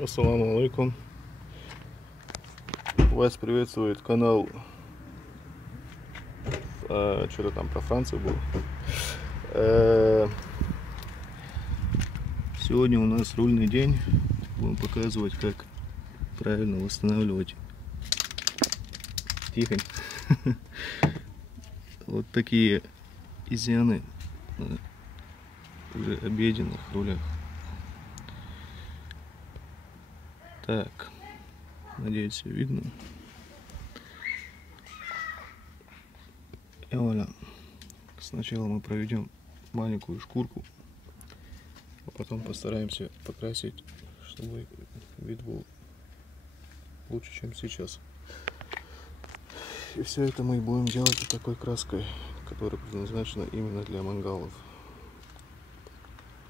Ассаламу алейкум. Вас приветствует канал. Что-то там про Францию было. Сегодня у нас рульный день. Будем показывать, как правильно восстанавливать. Тихо. Вот такие изъяны на уже обеденных рулях. Так, надеюсь, все видно. И вуаля. Сначала мы проведем маленькую шкурку, а потом постараемся покрасить, чтобы вид был лучше, чем сейчас. И все это мы будем делать вот такой краской, которая предназначена именно для мангалов.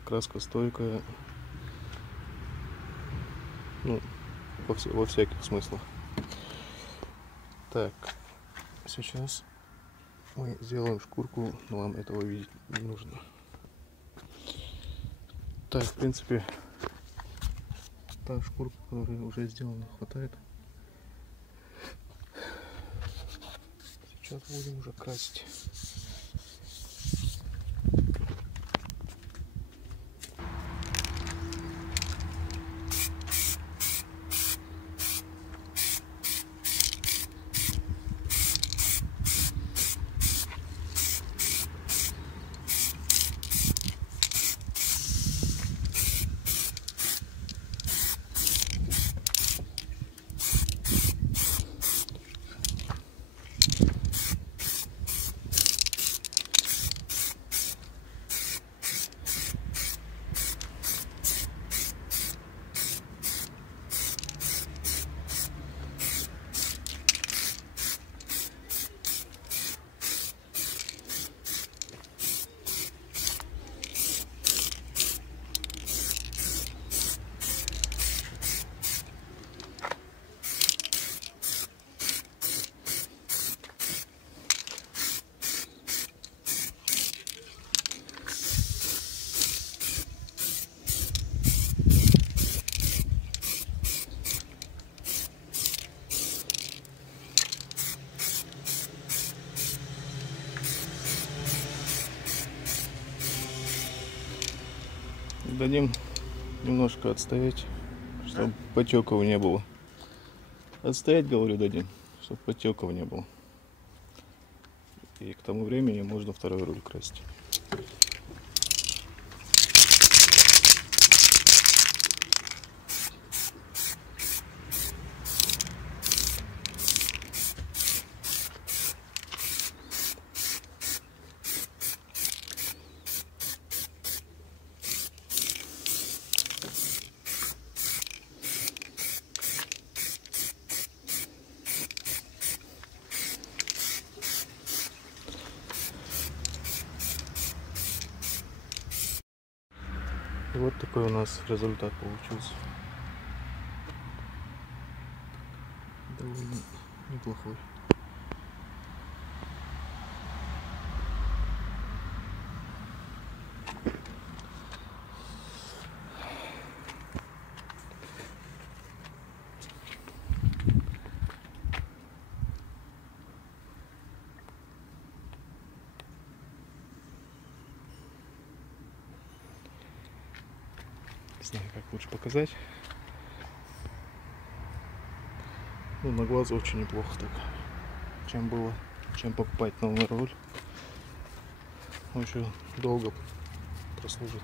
Краска стойкая, ну, во всяких смыслах. Так, сейчас мы сделаем шкурку, но вам этого видеть не нужно. Так, в принципе, та шкурка, которая уже сделана, хватает. Сейчас будем уже красить. Дадим немножко отстоять, чтобы потеков не было. Отстоять, говорю, дадим, чтобы потеков не было. И к тому времени можно второй руль красить. И вот такой у нас результат получился. Довольно неплохой. Не знаю, как лучше показать. Ну, на глаз очень неплохо так. Чем покупать новый руль. Он еще долго прослужит.